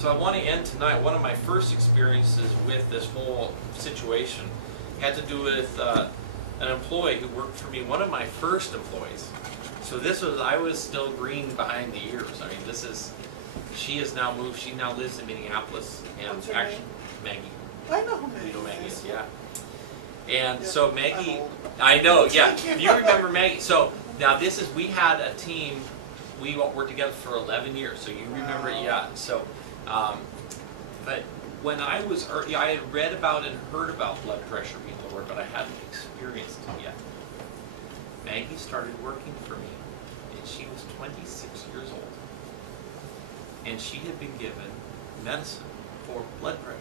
So I want to end tonight. One of my first experiences with this whole situation had to do with an employee who worked for me, one of my first employees. So this was, I was still green behind the ears. I mean, this is, she has now moved, she now lives in Minneapolis, and What's her actually, name? Maggie. I know who Maggie You know Maggie is. is, yeah. And Yeah, so Maggie, I'm old. I know, yeah, you remember Maggie. So now this is, we had a team, we worked together for 11 years, so you remember, Wow. yeah. So, but when I was, I had read about and heard about blood pressure being lowered, but I hadn't experienced it yet. Maggie started working for me, and she was 26 years old. And she had been given medicine for blood pressure.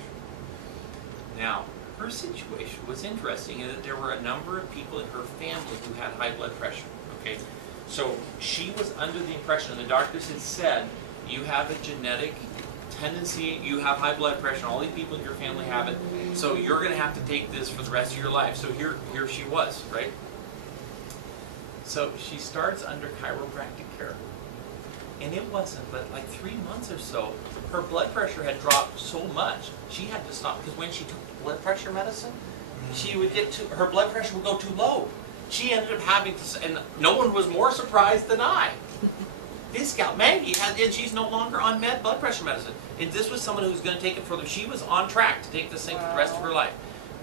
Now, her situation was interesting in that there were a number of people in her family who had high blood pressure, okay? So she was under the impression, and the doctors had said, you have a genetic tendency, you have high blood pressure, all these people in your family have it, so you're going to have to take this for the rest of your life. So here she was, right? So she starts under chiropractic care. And it wasn't but like 3 months or so, her blood pressure had dropped so much, she had to stop, because when she took blood pressure medicine, she would get her blood pressure would go too low. She ended up having to, and no one was more surprised than I. This gal, Maggie, and she's no longer on blood pressure medicine. And this was someone who was going to take it further. She was on track to take this thing for the rest of her life.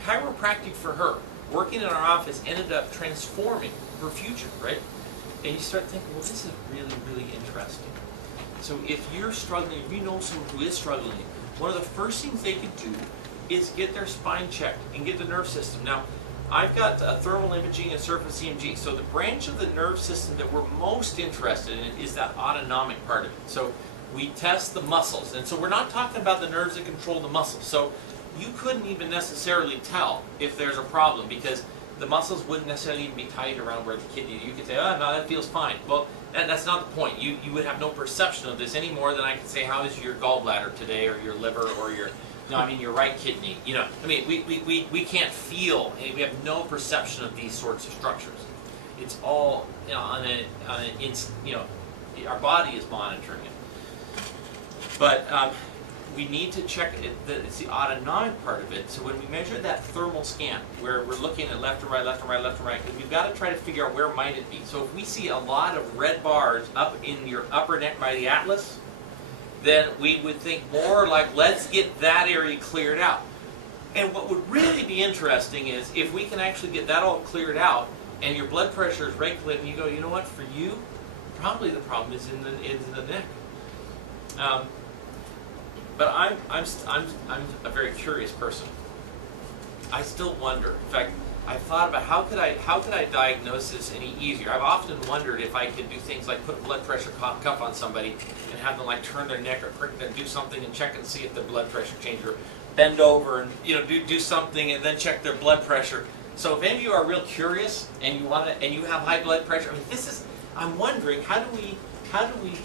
Chiropractic for her, working in our office, ended up transforming her future, right? And you start thinking, well, this is really, really interesting. So if you're struggling, if you know someone who is struggling, one of the first things they could do is get their spine checked and get the nerve system. Now, I've got thermal imaging and surface EMG. So the branch of the nerve system that we're most interested in is that autonomic part of it. So we test the muscles. And so we're not talking about the nerves that control the muscles. So you couldn't even necessarily tell if there's a problem, because the muscles wouldn't necessarily even be tight around where the kidney. You could say, oh, no, that feels fine. Well, that's not the point. You would have no perception of this any more than I could say, how is your gallbladder today, or your liver, or your, no, I mean your right kidney. You know, I mean, we can't feel, we have no perception of these sorts of structures. It's all, you know, our body is monitoring it. But we need to check it, it's the autonomic part of it. So when we measure that thermal scan, where we're looking at left and right, left and right, left and right, we've got to try to figure out where might it be. So if we see a lot of red bars up in your upper neck by the atlas, then we would think more like, let's get that area cleared out. And what would really be interesting is if we can actually get that all cleared out and your blood pressure is regulated, and you go, you know what, for you, probably the problem is in the neck. But I'm a very curious person. I still wonder. In fact, I've thought about how could I diagnose this any easier. I've often wondered if I could do things like put a blood pressure cuff on somebody and have them like turn their neck or prick them, do something and check and see if their blood pressure changed, or bend over and do something and then check their blood pressure. So if any of you are real curious and you have high blood pressure, I mean, I'm wondering how do we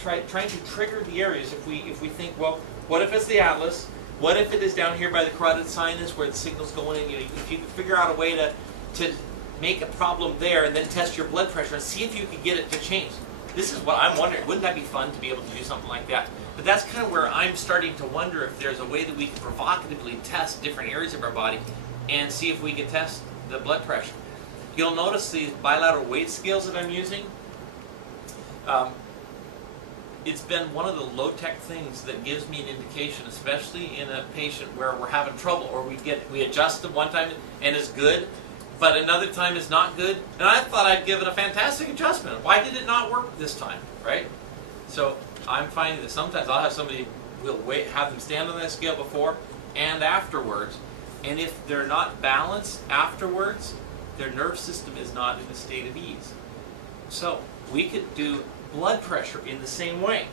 try to trigger the areas if we think, well, what if it's the atlas? What if it is down here by the carotid sinus where the signal's going in? If you can figure out a way to make a problem there and then test your blood pressure and see if you can get it to change. This is what I'm wondering. Wouldn't that be fun to be able to do something like that? But that's kind of where I'm starting to wonder if there's a way that we can provocatively test different areas of our body and see if we can test the blood pressure. You'll notice these bilateral weight scales that I'm using. It's been one of the low-tech things that gives me an indication, especially in a patient where we're having trouble, or we adjust them one time and it's good, but another time it's not good. And I thought I'd given a fantastic adjustment. Why did it not work this time, right? So I'm finding that sometimes I'll have somebody, have them stand on that scale before and afterwards, and if they're not balanced afterwards, their nerve system is not in a state of ease. So we could do blood pressure in the same way.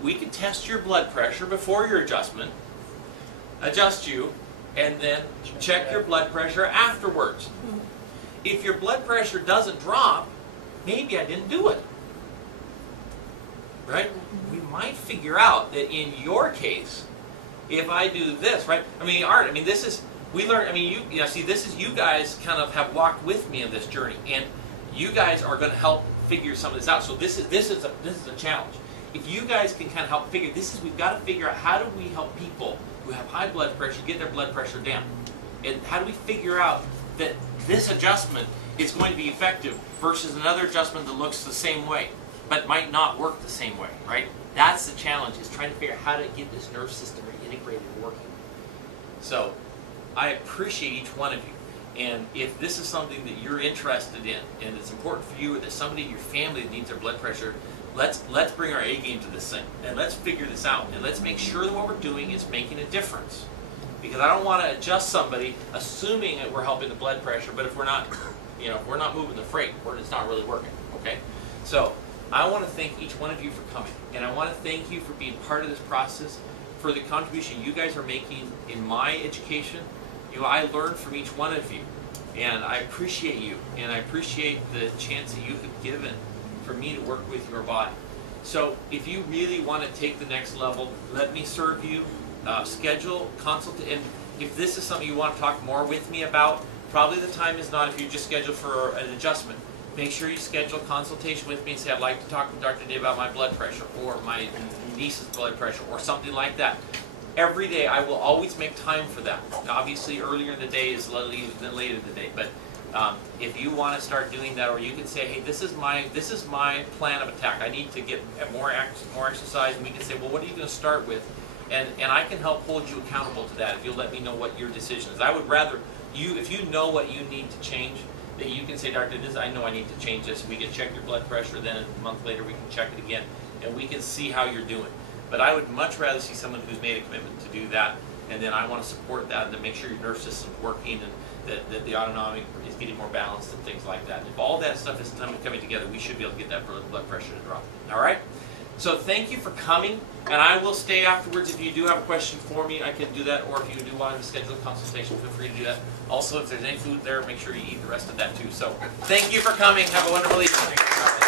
We could test your blood pressure before your adjustment, adjust you, and then check your blood pressure afterwards. If your blood pressure doesn't drop, maybe I didn't do it. Right? We might figure out that in your case, if I do this, right? I mean, Art, this is, we learned, you guys kind of have walked with me in this journey, and you guys are going to help figure some of this out. So this is a challenge. if you guys can kind of help figure, we've got to figure out how do we help people who have high blood pressure get their blood pressure down. And how do we figure out that this adjustment is going to be effective versus another adjustment that looks the same way, but might not work the same way, right? That's the challenge, is trying to figure out how to get this nerve system integrated and working. So, I appreciate each one of you. And if this is something that you're interested in, and it's important for you, or there's somebody in your family that needs their blood pressure, let's bring our A game to this thing, and let's figure this out, and let's make sure that what we're doing is making a difference. Because I don't want to adjust somebody assuming that we're helping the blood pressure, but if we're not, if we're not moving the freight, it's not really working. Okay? So I want to thank each one of you for coming, and I want to thank you for being part of this process, for the contribution you guys are making in my education. I learned from each one of you, and I appreciate you, and I appreciate the chance that you have given for me to work with your body. So if you really want to take the next level, let me serve you. Schedule, consult, and if this is something you want to talk more with me about, probably the time is not if you just schedule for an adjustment. Make sure you schedule a consultation with me and say, I'd like to talk to Dr. Dave about my blood pressure, or my niece's blood pressure, or something like that. Every day I will always make time for that. Obviously earlier in the day is than later in the day, but if you want to start doing that, or you can say, hey, this is my plan of attack. I need to get more exercise, and we can say, well, what are you going to start with? And I can help hold you accountable to that if you'll let me know what your decision is. I would rather if you know what you need to change, that you can say, Doctor, I know I need to change this. We can check your blood pressure, then a month later we can check it again, and we can see how you're doing. But I would much rather see someone who's made a commitment to do that, and then I want to support that and to make sure your nerve system's working, and that the autonomic is getting more balanced and things like that. If all that stuff is coming together, we should be able to get that blood pressure to drop. All right? So thank you for coming, and I will stay afterwards. If you do have a question for me, I can do that, or if you do want to schedule a consultation, feel free to do that. Also, if there's any food there, make sure you eat the rest of that too. So thank you for coming. Have a wonderful evening.